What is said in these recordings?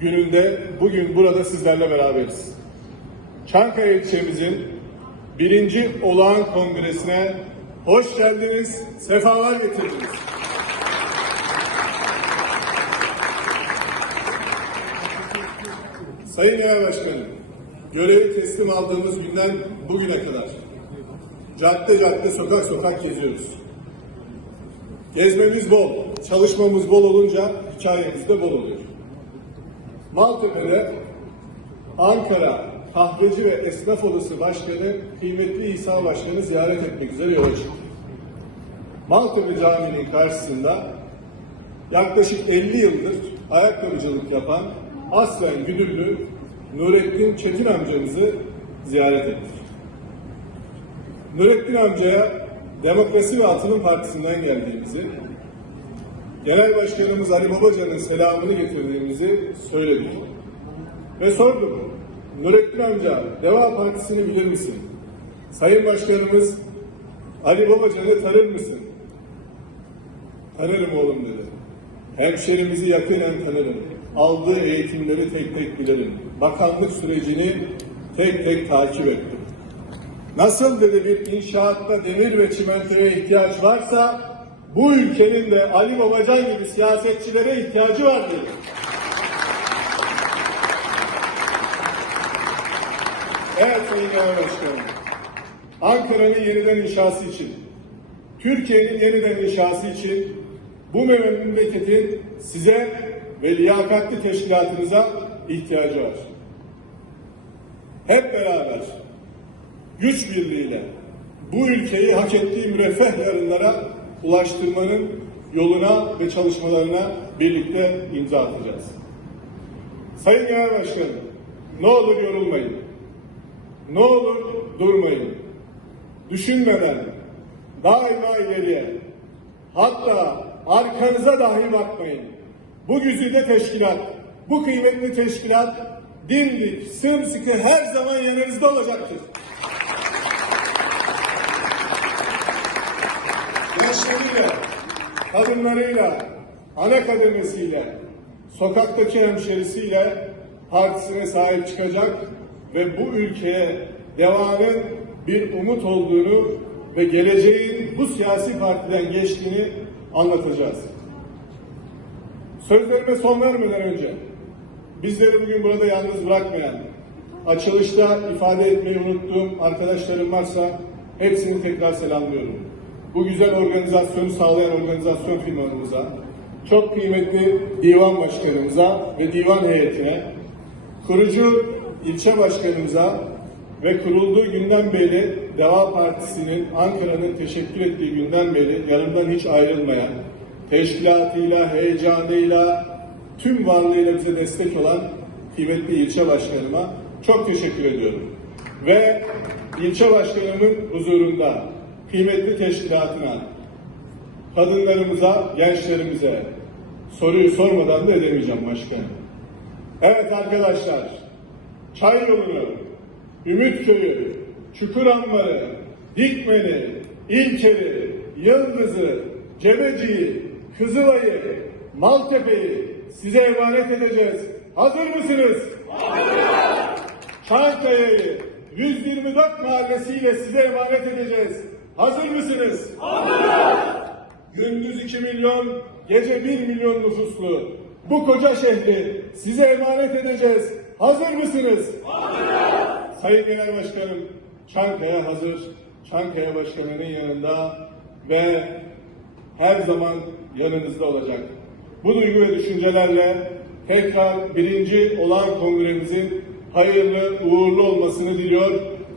Gününde bugün burada sizlerle beraberiz. Çankaya ilçemizin birinci olağan kongresine hoş geldiniz, sefalar getirdiniz. Sayın Genel Başkanım, görevi teslim aldığımız günden bugüne kadar cadde cadde sokak sokak geziyoruz. Gezmemiz bol, çalışmamız bol olunca hikayemiz de bol oluyor. Maltepe'de Ankara Kahveci ve Esnaf Odası Başkanı kıymetli İsa Başkan'ı ziyaret etmek üzere yola çıktık. Maltepe Camii'nin karşısında yaklaşık 50 yıldır ayakkabıcılık yapan aslen güdüllü Nurettin Çetin amcamızı ziyaret ettik. Nurettin amcaya Demokrasi ve Atılım Partisi'nden geldiğimizi, Genel Başkanımız Ali Babacan'ın selamını getirdiğimizi söyledik. Ve sordum, Nurettin amca Deva Partisi'ni bilir misin? Sayın Başkanımız Ali Babacan'ı tanır mısın? Tanırım oğlum dedi. Hemşerimizi yakinen tanırım. Aldığı eğitimleri tek tek bilirim. Bakanlık sürecini tek tek takip ettim. Nasıl dedi bir inşaatta demir ve çimentoya ihtiyaç varsa bu ülkenin de Ali Babacan gibi siyasetçilere ihtiyacı var dedi. Evet Sayın Genel Başkanım. Ankara'nın yeniden inşası için, Türkiye'nin yeniden inşası için bu memleketin size ve liyakatli teşkilatınıza ihtiyacı var. Hep beraber güç birliğiyle bu ülkeyi hak ettiği müreffeh yarınlara ulaştırmanın yoluna ve çalışmalarına birlikte imza atacağız. Sayın Genel Başkanım, ne olur yorulmayın. Ne olur durmayın. Düşünmeden daima ileriye hatta arkanıza dahi bakmayın. Bu güzide teşkilat, bu kıymetli teşkilat dimdik, sımsıkı her zaman yanınızda olacaktır. Gençleriyle, kadınlarıyla, ana kademesiyle, sokaktaki hemşerisiyle partisine sahip çıkacak ve bu ülkeye devanın bir umut olduğunu ve geleceğin bu siyasi partiden geçtiğini anlatacağız. Sözlerime son vermeden önce bizleri bugün burada yalnız bırakmayan, açılışta ifade etmeyi unuttuğum arkadaşlarım varsa hepsini tekrar selamlıyorum. Bu güzel organizasyonu sağlayan organizasyon firmalarımıza, çok kıymetli divan başkanımıza ve divan heyetine, kurucu ilçe başkanımıza ve kurulduğu günden beri Deva Partisi'nin Ankara'nın teşekkür ettiği günden beri yanımdan hiç ayrılmayan, teşkilatıyla, heyecanıyla, tüm varlığıyla bize destek olan kıymetli ilçe başkanıma çok teşekkür ediyorum. Ve ilçe başkanımın huzurunda kıymetli teşkilatına, kadınlarımıza, gençlerimize soruyu sormadan da edemeyeceğim başkanım. Evet arkadaşlar, Çay yolunu, Ümitköy'ü, Çukurambarı, Dikmeni, İlker'i, Yıldız'ı, Cebeci'yi, Kızılay'ı, Maltepe'yi size emanet edeceğiz. Hazır mısınız? Hazırız. Çankaya'yı 124 mahallesiyle size emanet edeceğiz. Hazır mısınız? Hazırız. Gündüz 2 milyon, gece 1 milyon nüfuslu bu koca şehri size emanet edeceğiz. Hazır mısınız? Hazırız. Sayın Genel Başkanım, Çankaya hazır. Çankaya Başkanı'nın yanında ve her zaman yanınızda olacak. Bu duygu ve düşüncelerle tekrar birinci olan kongremizin hayırlı, uğurlu olmasını diliyor.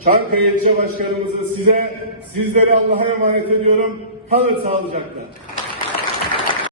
Çankaya İlçe Başkanımızı size, sizleri Allah'a emanet ediyorum. Kalın sağlıcakla.